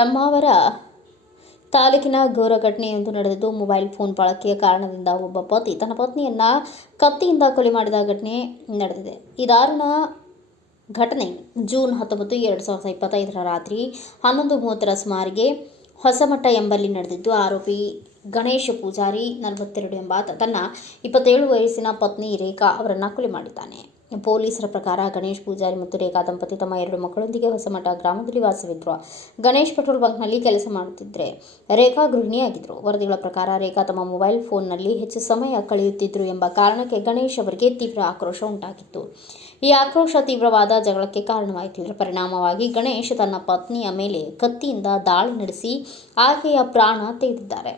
ಬ್ರಹ್ಮಾವರ ತಾಲೂಕಿನ ಘೋರ ಘಟನೆಯೊಂದು ನಡೆದಿದ್ದು, ಮೊಬೈಲ್ ಫೋನ್ ಬಳಕೆಯ ಕಾರಣದಿಂದ ಒಬ್ಬ ಪತಿ ತನ್ನ ಪತ್ನಿಯನ್ನ ಕತ್ತಿಯಿಂದ ಕೊಲೆ ಮಾಡಿದ ಘಟನೆ ನಡೆದಿದೆ. ಈ ದಾರುಣ ಘಟನೆ ಜೂನ್ 19, 2025 ರಾತ್ರಿ 11:30 ಸುಮಾರಿಗೆ ಹೊಸಮಠ ಎಂಬಲ್ಲಿ ನಡೆದಿದ್ದು, ಆರೋಪಿ ಗಣೇಶ್ ಪೂಜಾರಿ 42 ಎಂಬಾತ ತನ್ನ 27 ವಯಸ್ಸಿನ ಪತ್ನಿ ರೇಖಾ ಅವರನ್ನು ಕೊಲೆ ಮಾಡಿದ್ದಾನೆ. ಪೊಲೀಸರ ಪ್ರಕಾರ ಗಣೇಶ್ ಪೂಜಾರಿ ಮತ್ತು ರೇಖಾ ದಂಪತಿ ತಮ್ಮ 2 ಮಕ್ಕಳೊಂದಿಗೆ ಹೊಸಮಠ ಗ್ರಾಮದಲ್ಲಿ ವಾಸವಿದ್ದರು. ಗಣೇಶ್ ಪೆಟ್ರೋಲ್ ಬಂಕ್ನಲ್ಲಿ ಕೆಲಸ ಮಾಡುತ್ತಿದ್ದರೆ ರೇಖಾ ಗೃಹಿಣಿಯಾಗಿದ್ದರು. ವರದಿಗಳ ಪ್ರಕಾರ ರೇಖಾ ತಮ್ಮ ಮೊಬೈಲ್ ಫೋನ್ನಲ್ಲಿ ಹೆಚ್ಚು ಸಮಯ ಕಳೆಯುತ್ತಿದ್ದರು ಎಂಬ ಕಾರಣಕ್ಕೆ ಗಣೇಶ್ ಅವರಿಗೆ ತೀವ್ರ ಆಕ್ರೋಶ ಉಂಟಾಗಿತ್ತು. ಈ ಆಕ್ರೋಶ ತೀವ್ರವಾದ ಜಗಳಕ್ಕೆ ಕಾರಣವಾಯಿತು. ಇದರ ಪರಿಣಾಮವಾಗಿ ಗಣೇಶ್ ತನ್ನ ಪತ್ನಿಯ ಮೇಲೆ ಕತ್ತಿಯಿಂದ ದಾಳಿ ನಡೆಸಿ ಆಕೆಯ ಪ್ರಾಣ ತೆಗೆದಿದ್ದಾರೆ.